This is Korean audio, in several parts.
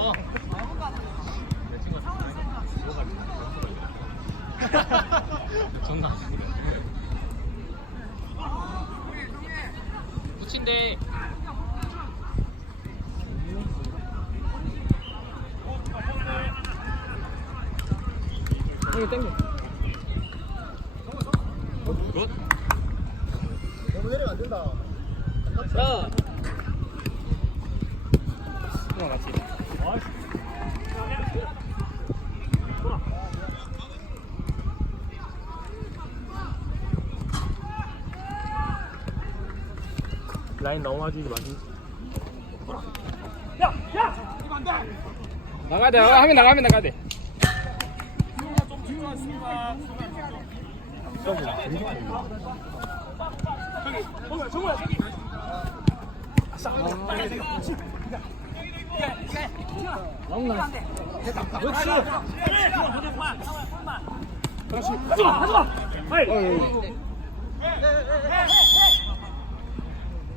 어. 존나. 붙인데. 여기 땡겨. 굿. 너무 내리면 안 된다. 자. 라인 너무 하지 마지. 나가야 돼. 하면 나가면 나가야 돼. 너무나. 그렇지. 하지 마, 하지 마.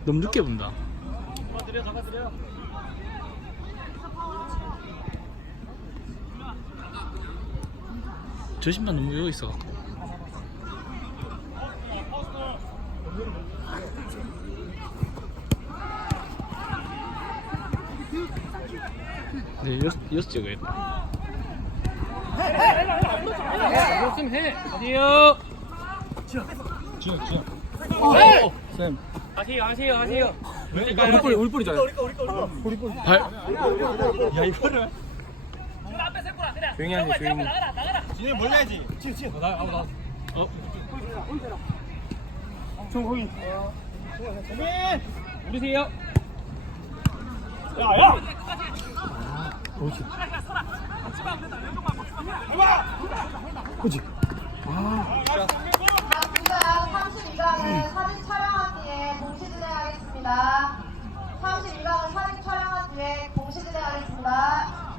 너무 늦게 본다. 저 신발 너무 여기 있어. 네, 여섯 찍어야겠다. 해. 어디요? 지금 지금. 쌤. 하세요, 하세요, 하세요. 왜? 우리 뿌리, 우리 뿌리잖아. 발. 야 이거를 조용히 하세요, 조용히. 진영 몰라야지. 지금 지금. 나 아무 나. 어? 총 거기. 우리세요. 야야. 그렇지. 그렇지. 자, 32강은 사진 촬영한 뒤에 공시 진행 하겠습니다. 32강은 사진 촬영한 뒤에 공시 진행하겠습니다.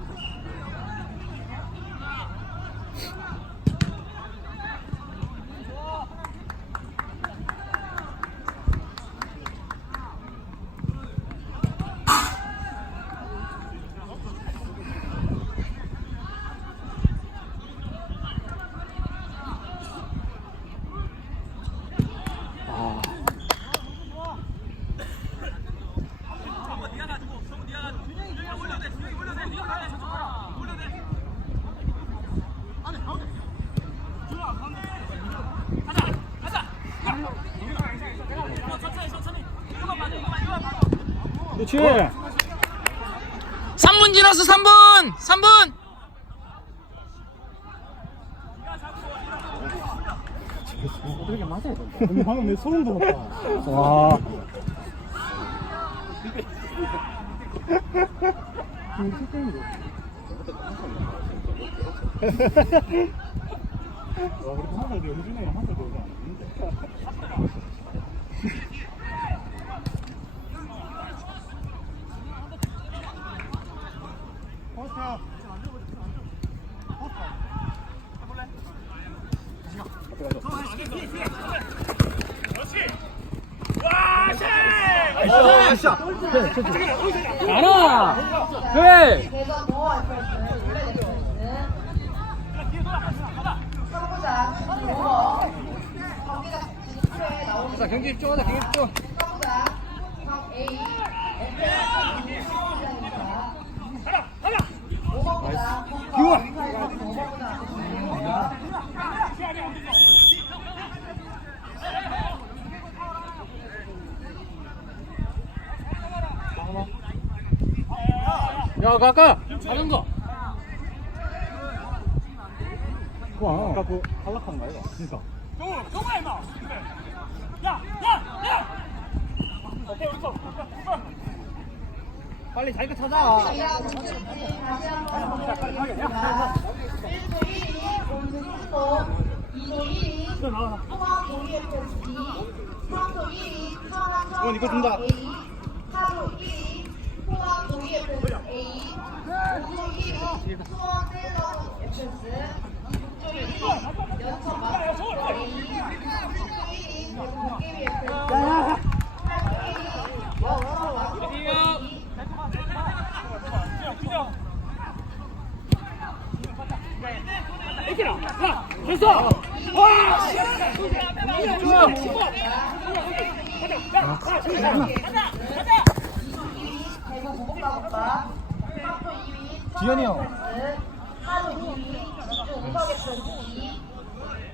그렇지. 3분 지났어 3분 3분 어떻게 맞아야 돼? 근데 방금 내 소름 돋았다. 와. 지금. 와, 그래도 한살 더 영준이랑 한살 더 있는데. 포스 경기가 진출에 나오는 자, 경기 집중하자, 경기 집중. 선구장 각 A FS 선구장입니다. 5번보다 기우아. 5번보다 야, 가까. 하는 거. 와, 아까 그 탈락한 거 아이가? 진짜. 빨리 자기가 찾아. 이하 공식팀 다시 한번 보여드리겠습니다. 1조 1위 공승스포 2조 1위 통합 동이 FS 3조 1위 어, 이거 준다. 천안청 A 4조 1위 통합 동이 FS A 5조 1위 수원 셀러문 FS 6조 1위 연천 마스터 A 7조 1위 대구 도깨비 FS 8조 1위 연천 마스터 A 9조 1위 대구 고복가국밥 학교 2위 지현이 형. 하루 2위 육주 우석의 2위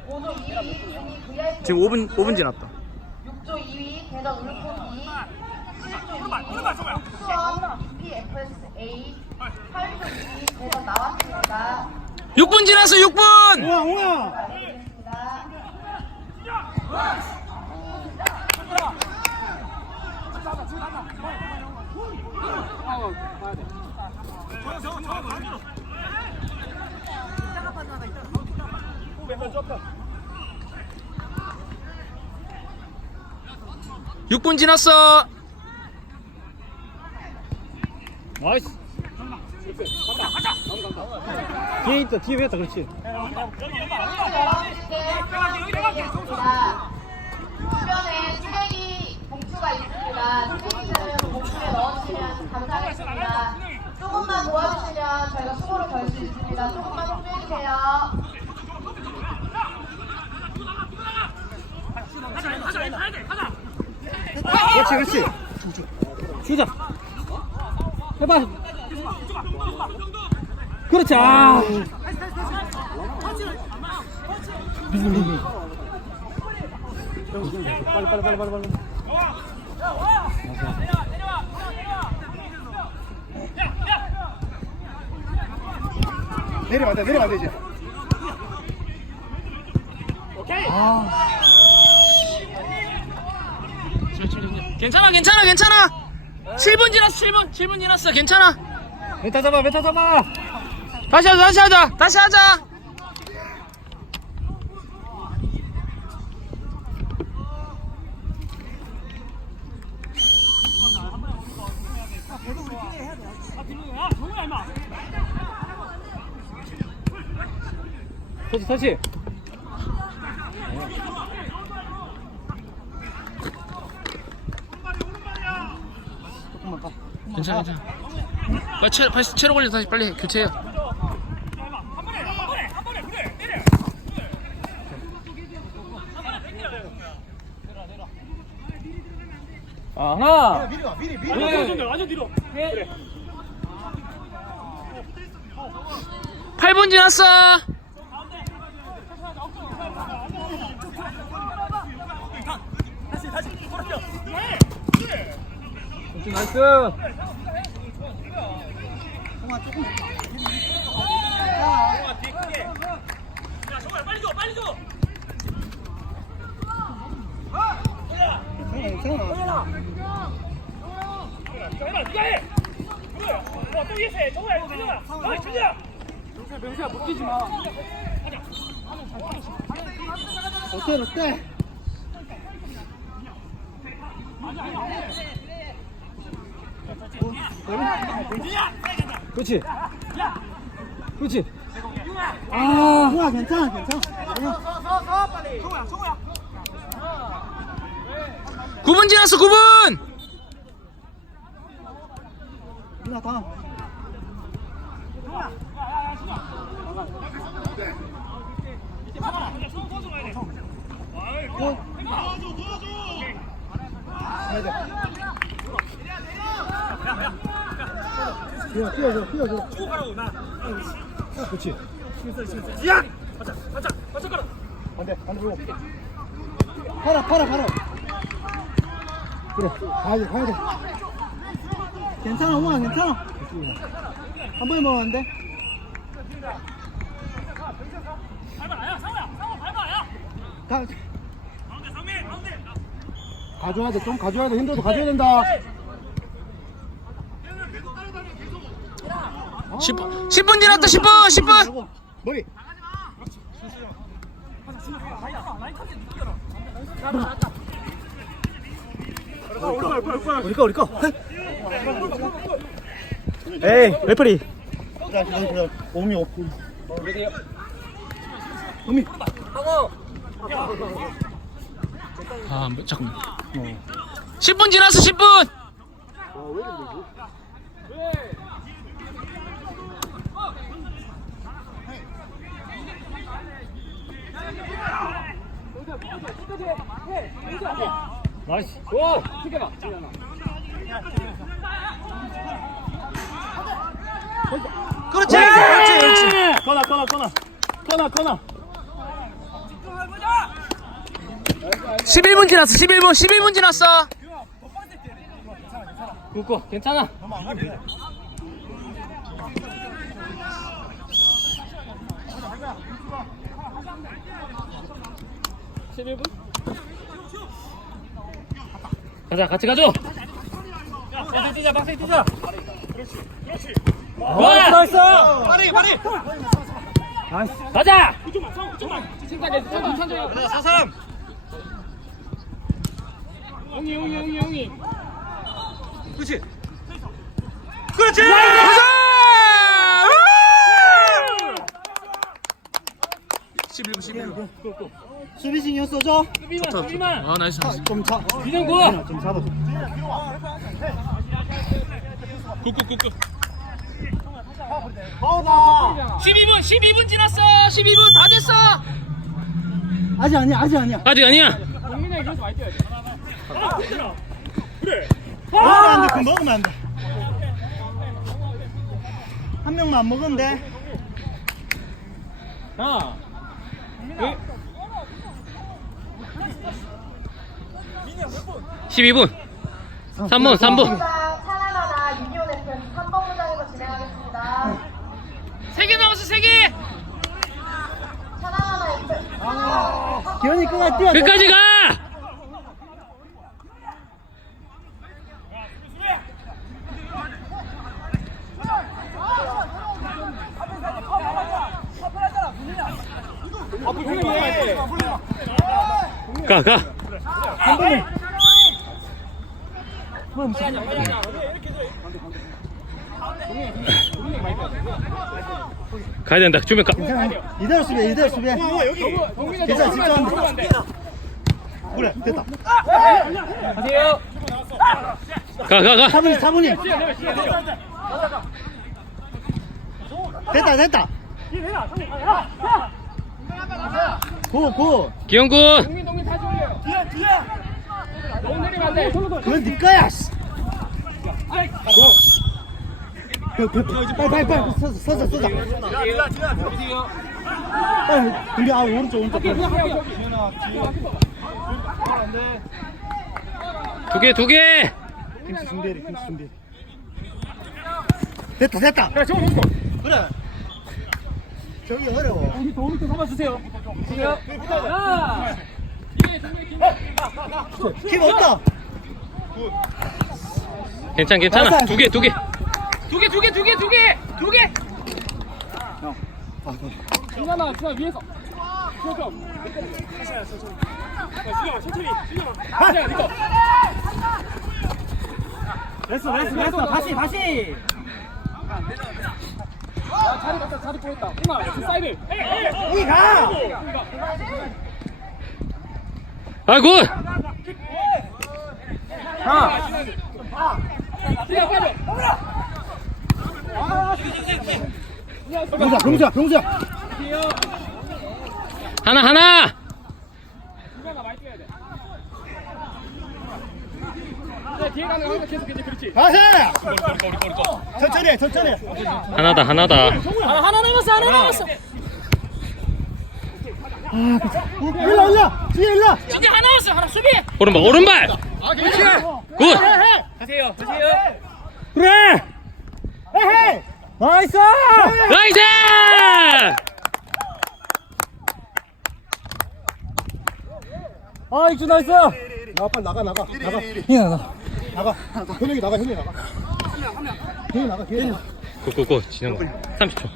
5조 2위 중위 VIP 지금 5분 5분 지났다. 6조 2위 대전 울프기 7조 2위 수원 BPFSA 8조 2위 대전 나왔습니다 6분 지났어 6분 옹아 옹아. 알겠습니다 육분 지났어 나이스. 뒤에 있다 뒤에 있다 그렇지. 주변에 쓰레기 봉투가 있습니다. 쓰레기를 봉투에 넣어주시면 감사하겠습니다. 조금만 도와주시면 저희가 수고를 덜 수 있습니다. 조금만 협조해주세요. 그렇지 그렇지. 주자. 해봐. 그렇지. 아. 빨리 빨리 빨리 빨리 빨리. 내려가야 돼 내려가야 돼 이제. 괜찮아 괜찮아 괜찮아 7분 지났어 7분 7분 지났어 괜찮아 메타 잡아 메타 잡아. 다시 하자 다시 하자 다시 하자 터치 터치. 조금만. 괜찮아 괜찮아 빨리 체력 관리 다시 빨리 교체해 아 하나. 미리 와 미리 미리. 네. 완전 뒤로 8분 지났어. 그렇지 나이스. 명수야 묶이지 마. 어때 어때? 그렇지. 그렇지. 아, 좋아, 괜찮아, 괜찮아. 9분 지났어 9분 누나 다음. 뛰어, 뛰어줘, 뛰어줘. 그렇지. 야! 가자, 가자, 가자, 가라. 반대, 반대 보고. 팔아, 팔아, 팔아. 그래, 가야 돼, 가야 돼. 괜찮아, 엄마, 괜찮아. 한 번에 먹으면 안 돼? 가, 가져야 돼, 좀 가져야 돼. 힘들어도 가져야 된다. 10분 10분 지났다 10분 10분 머리. 우리 거 우리 거. 에이 레프리. 자, 오미 오. 오미. 아 뭐, 잠깐만 10분 지났어 10분 나이스. 오! 튀겨봐. 그렇지 그렇지 그렇지 코너 코너 코너 코너 코너 11분 지났어 11분 11분 지났어 굿고 괜찮아. 가자 같이 가죠. 박스 뛰자 박스 뛰자. 와 나이스. 빠르게 빠르게 나이스. 가자. 천천히 천천히. 사삼 용이 용이 용이 용이. 그렇지 그렇지 가자 11분 11분 수비 신경 써줘. 수비만 수비만. 아 나이스 나이스. 좀차 민영구. 좀 잡아줘 굿굿굿굿. 파우다 12분 12분 지났어. 12분 다 됐어. 아직 아니야 아직 아니야. 아직 아니야. 먹으면 안 돼 그럼 먹으면 안 돼. 한 명만 안 먹으면 돼. 자. 12분. 3분 3분. 부장 차나나나 유니온 FM 3번 부장으로 진행하겠습니다. 3개 남았어 3개! 차나나나 FM 기현이 끝까지 뛰어. 끝까지 가 가, 가. 가야 된다. 주면 가. 이대로 수비해 이대로 수비해 괜찮아 집중한다 그래 됐다 가세요. 가, 가, 가. 차분히 차분히 됐다 됐다 고고 기영군. 동민 동민 다시 올려요. 뒤에 뒤에. 너무 내리면 안 돼. 그건 네 거야 씨. 그, 그, 빨리 빨리 빨리 서서 서서 서자 빨리 우리 아 오른쪽 오른쪽 두 개, 두 개. 김치 준비해 김치 준비해 됐다 됐다 야, 저거. 그래 저기 어려워 우리 도움이 좀 삼아주세요. 주세요. 하나. 킥 없다 괜찮, 괜찮아. 두 개, 두 개. 두 개 두 개 두 개 두 개 두개 중간아, 중간 위에서. 수영 좀. 수영 천천히. 수영. 니꺼. 됐어 됐어 됐어 다시 다시 야, 자리 맞다. 자리 보였다. 홍아, 그 사이드. 여기 가 아, 굿. 뛰어 빠져. 병수야 병수야 병수야 하나, 하나. 중간아 많이 뛰어야 돼. 야, 뒤에 가는 거 계속 이제 그렇지. 가세! 천천히 해 천천히 해. 하나다, 하나다. 하나 하나 남았어 하나 남았어. 일로 일로 뒤에 일로 이제 하나 남았어 하나 수비. 오른발, 오른발. 굿. 가세요. 가세요. 그래. 에헤이 나이스! 나이스! 아 익주 나이스. 나가 빨리 나가 나가 나가. 형이 나가 나가 현영이 나가 현영이 나가 현영이 나가 현영이 나가 굿. 진영 30초.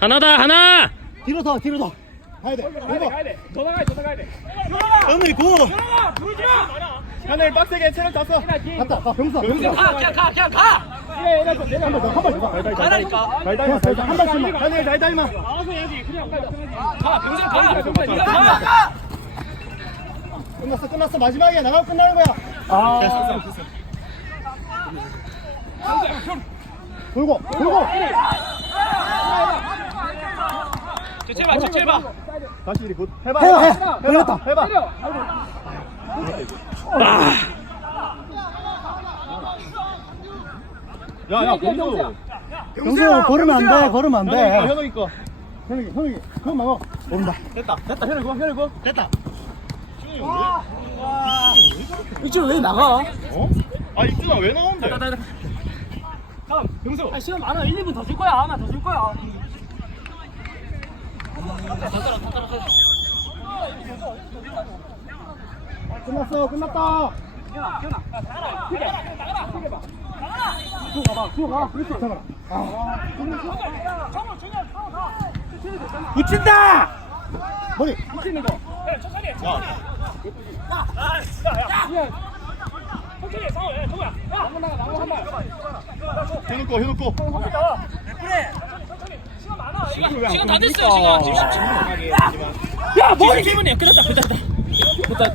하나다, 하나. 뒤로 더 뒤로 더 가야 돼 가야 돼. 이거 가야 돼. 더 나가야 돼. 더 나가야 돼. 현영이 고. 현영이 빡세게 체력 땄어 갔다 가 병수야 병수야 가 그냥 가 그냥 가 가라니까 한 발씩만 현영이 달달마 나와서 해야지. 그냥. 가가 네가 가, 가. 가. 끝났어 끝났어 마지막이야 나가고 끝나는 거야 아 됐어 됐어 돌고 돌고 제발 제발 다시 이리 굿. 해봐. 해봐, 해. 해봐. 걸렸다. 해봐. 야, 야, 공수. 경수 걸으면 안 돼, 걸으면 안 돼. 현욱이 거. 현욱이, 현욱이. 그건 막어. 온다. 됐다. 됐다. 현욱이 거, 현욱이 거. 됐다. 이쪽 왜 나가? 어? 아, 입준아 왜 나오는데? 경수. 아 시간 많아 1, 2분 더 줄 거야 아마 더 줄 거야 끝났어, 끝났다. 가봐, 쭉 가. 그렇지. 잡아라. 붙인다! 머리. 붙이는 거. 야. 현욱 거, 현욱 거. 시간 다 됐어요 시간 지금 야 머리 1분이야 끝났다 끝났다